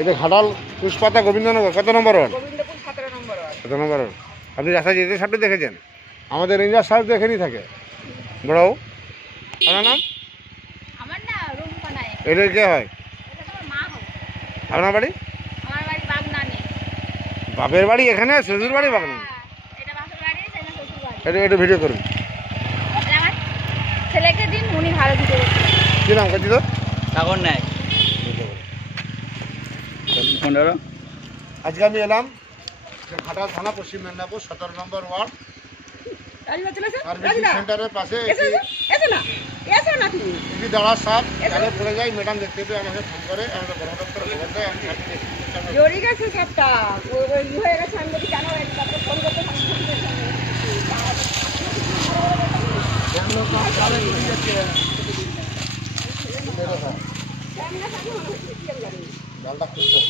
এটা ঘাটাল পুষ্পাতা গোবিন্দনগর কত নম্বর ওয়ার্ড? গোবিন্দপুর 17 নম্বর ওয়ার্ড। 17 নম্বর ওয়ার্ড। আপনি রাস্তায় যেতে সামনে দেখেছেন? আমাদের রেঞ্জার সাহেব তো এখানেই থাকে। বড়াও আপনার নাম? আমার না রুম্পা নায়ক। এটা কে হয়? এটা তোমার মা হবে। আপনার বাড়ি? আমার বাড়ি বাগনানে। বাপের বাড়ি এখানে, শ্বশুর বাড়ি বাগানে? এটা বাপের বাড়ি, এটা শ্বশুর বাড়ি। এটা ভিডিও করুন। আমার ছেলেকে দিন, উনি ভালো ভিডিও করতে। কি নাম কাজি তোর? সাগর নাই আজকে আমি এলাম ঘাটাল থানা, পশ্চিম মেদিনীপুর, 17 নম্বর ওয়ার্ড সার্ভিস সেন্টারের পাশে একটি দাঁড়া সাপ গালে পড়ে যায়। ম্যাডাম দেখতে পেয়ে আমাকে ফোন করে, আমাকে বড় দপ্তরে খবর দেয়। আমি জড়ি গেছে সাপটা, হয়ে গেছে। আমি বলি কেন তারপরে ফোন করতে জালটা খুঁজতে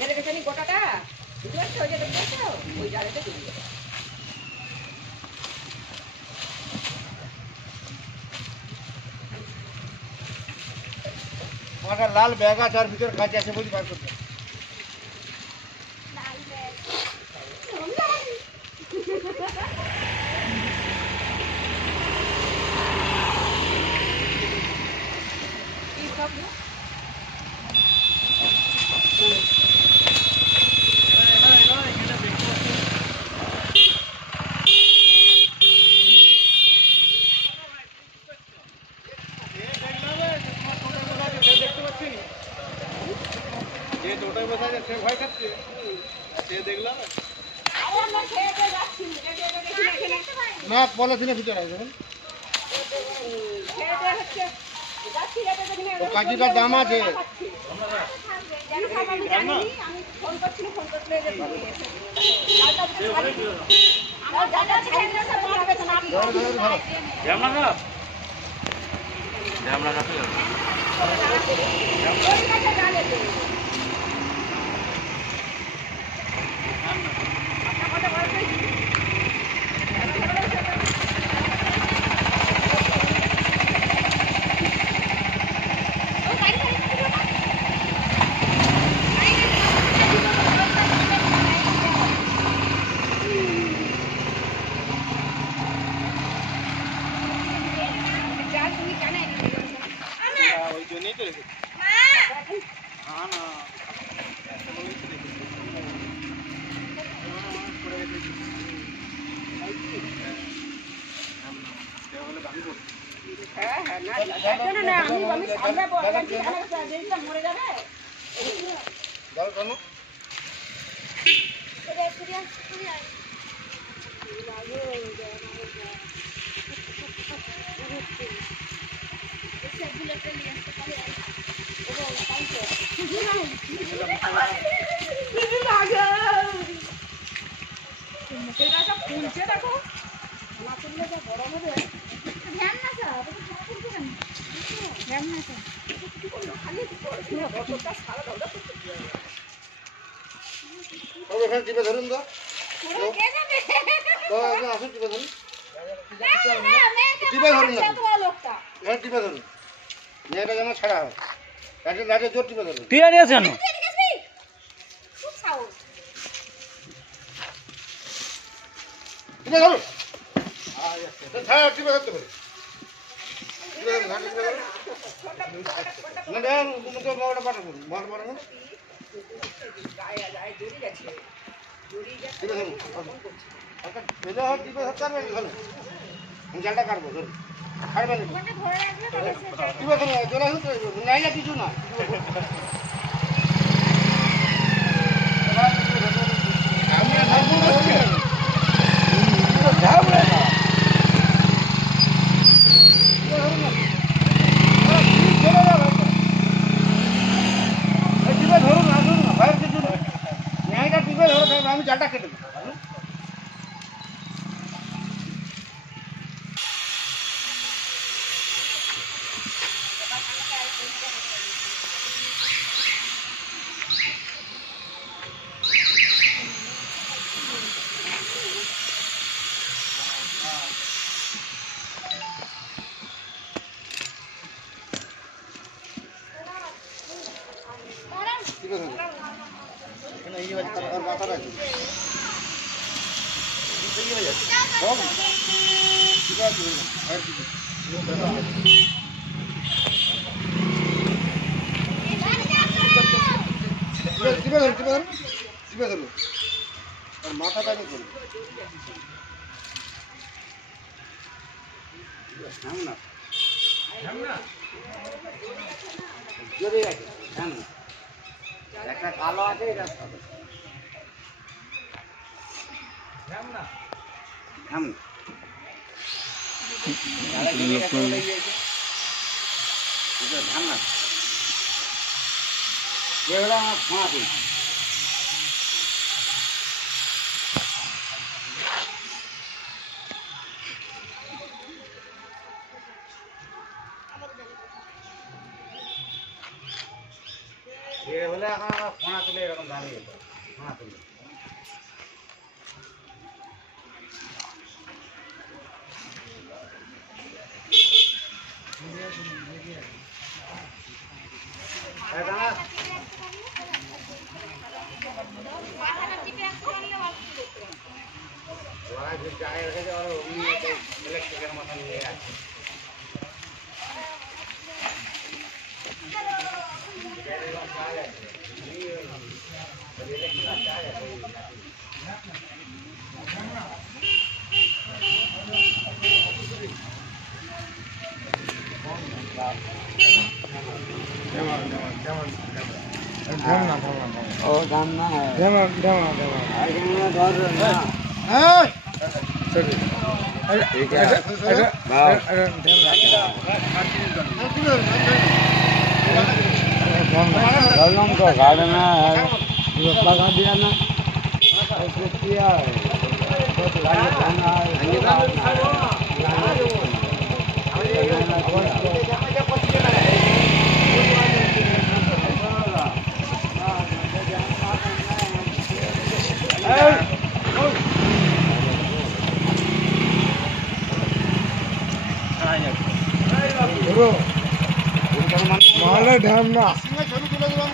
ঘেরে গেছে গোটাটা, বুঝতে পারছো? ওই যে দেখছো ওই জায়গাটা চলে গেছে। আমার লাল ব্যাগ আছে, আর ভিতরে কাজ আছে, বুঝি বার করতে। না পলিথিনের ভিতরে আছে দেখুন। কাজিটার দাম আছে। মরে যাবে ফুলছে দেখো না, তুললে যা গরম হবে। টিপে ধরুন তো, আসুন টিপে ধরুন, টিপে ধরুন না, এখানে টিপে ধরুন, এটা যেন ছাড়া হয়। লাইটের জোর টিপে ধরুন। টিয়া নিয়ে আসেন টিপে ধরুন, ছাড়া টিপে ধরতে পারে। জালটা কাটবো ধরুন, ছাড়বেন নাই না কিছু না। আমি টিপে ধরো, আমি জালটা কেটে দেবো। টিপে ধরো। এখানে এই হচ্ছে আর মাথা রাখি। এই হয়ে যাচ্ছে। সব ঠিক আছে। আর কি? টিপে ধরো, টিপে ধরো, টিপে ধরো। আর মাথাটা আমি করি। জোরে আছে, একটা কালো আছে, এটা সাদা। বলে এখন আমরা ফোনা তুলে এরকম দাঁড়িয়ে ফোনা তুলে ইলেকট্রিকের মতো নিয়ে আছে। ও গান না गार्डन लगा दिया ना মালে ঢাম না ছবি তুলে দিলাম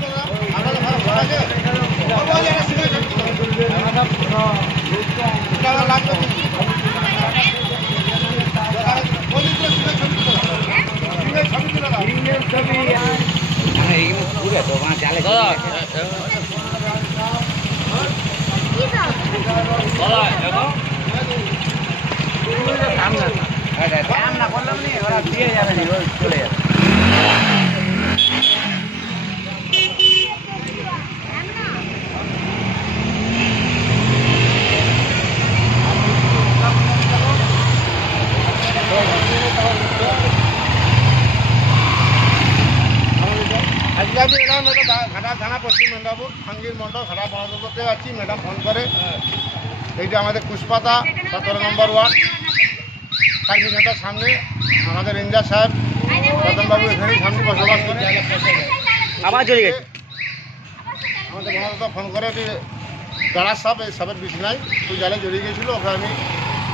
না বললাম নি ওরা দিয়ে যাবে চলে যাবে। আজকে আমি এলাম ঘাটা থানা পশ্চিম মেদিনীপুর খাঙ্গির মন্ডল ঘাটা বনদপ্তর করতে যাচ্ছি। ম্যাডাম ফোন করে এইটা আমাদের কুশপাতা 17 নম্বর ওয়ার্ড সার্ভিস সেন্টার সামনে আমাদের রেঞ্জার সাহেব রতনবাবু এখানে সামনে বসবাস করছে। আবার চলে গেছে আমাদের বনদপ্তর ফোন করে যে দাঁড়ার সাপ এই সাপের বেশি নাই, তুই জালে জড়িয়ে গিয়েছিল, ওকে আমি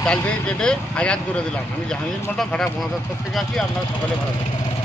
চাল থেকে কেটে আজাদ করে দিলাম। আমি জাহাঙ্গীর মন্ডল ঘাটা বনদপ্তর থেকে আছি। আপনারা সকালে ভালো থাকবেন।